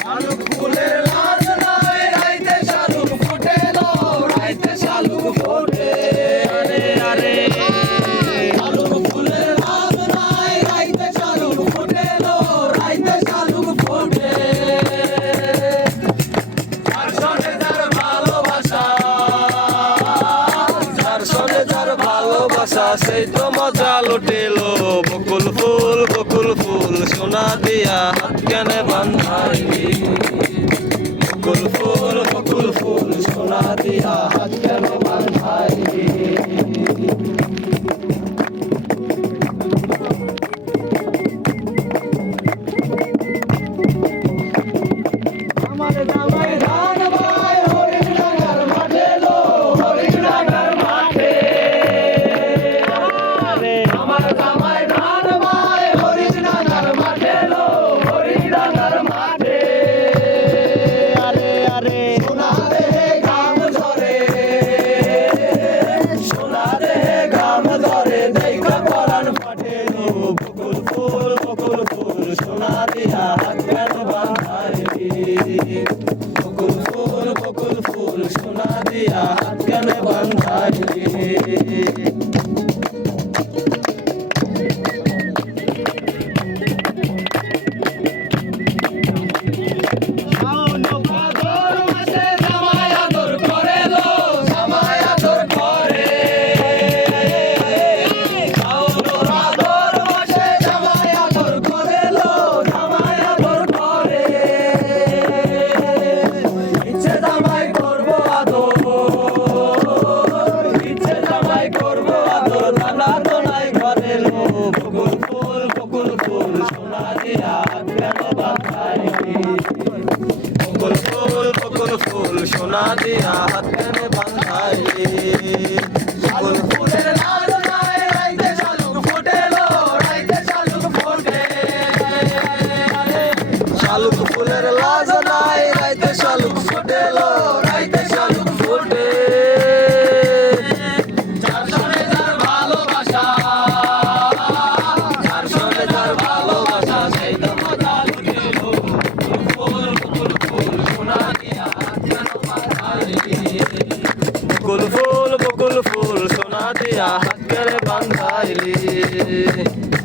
শালুক ফুলের লাজ নাই, রাইতে শালুক ফোটে লো, রাইতে শালুক ফোটে। আরে আরে শালুক ফুলের লাজ নাই, রাইতে শালুক ফোটে লো, রাইতে শালুক ফোটে। যার সনে যার ভালোবাসা, যার সনে যার ভালোবাসা, সেই তো মজা লুটেলো। বকুল ফুল সোনা দিয়া হাত কেনে বান্ধাইলি। বকুল ফুল সোনা দিয়া হাত কেনে বান্ধাইলি। আমার জামাই ধান ভাই হরিণ ডাঙ্গার মাঠে লো, হরিণ ডাঙ্গার মাঠে। আমার জামাই ধান ভাই হরিণ ডাঙ্গার মাঠে লো, হরিণ ডাঙ্গার মাঠে। আরে আরে সোনা দেহে ঘাম ধরে, সোনা দেহে ঘাম ধরে, দেখা পরাণ ফাটে লো। বকুল ফুল সোনা দিয়া হাত কেন বাঁধাইলি। বকুল ফুল সোনা দিয়া হাত কেন বাঁধাইলি। বকুল ফুল সোনা দিয়া হাত কেন বাঁধাইলি। বকুল ফুল সোনা দিয়া হাত কেন বাঁধাইলি।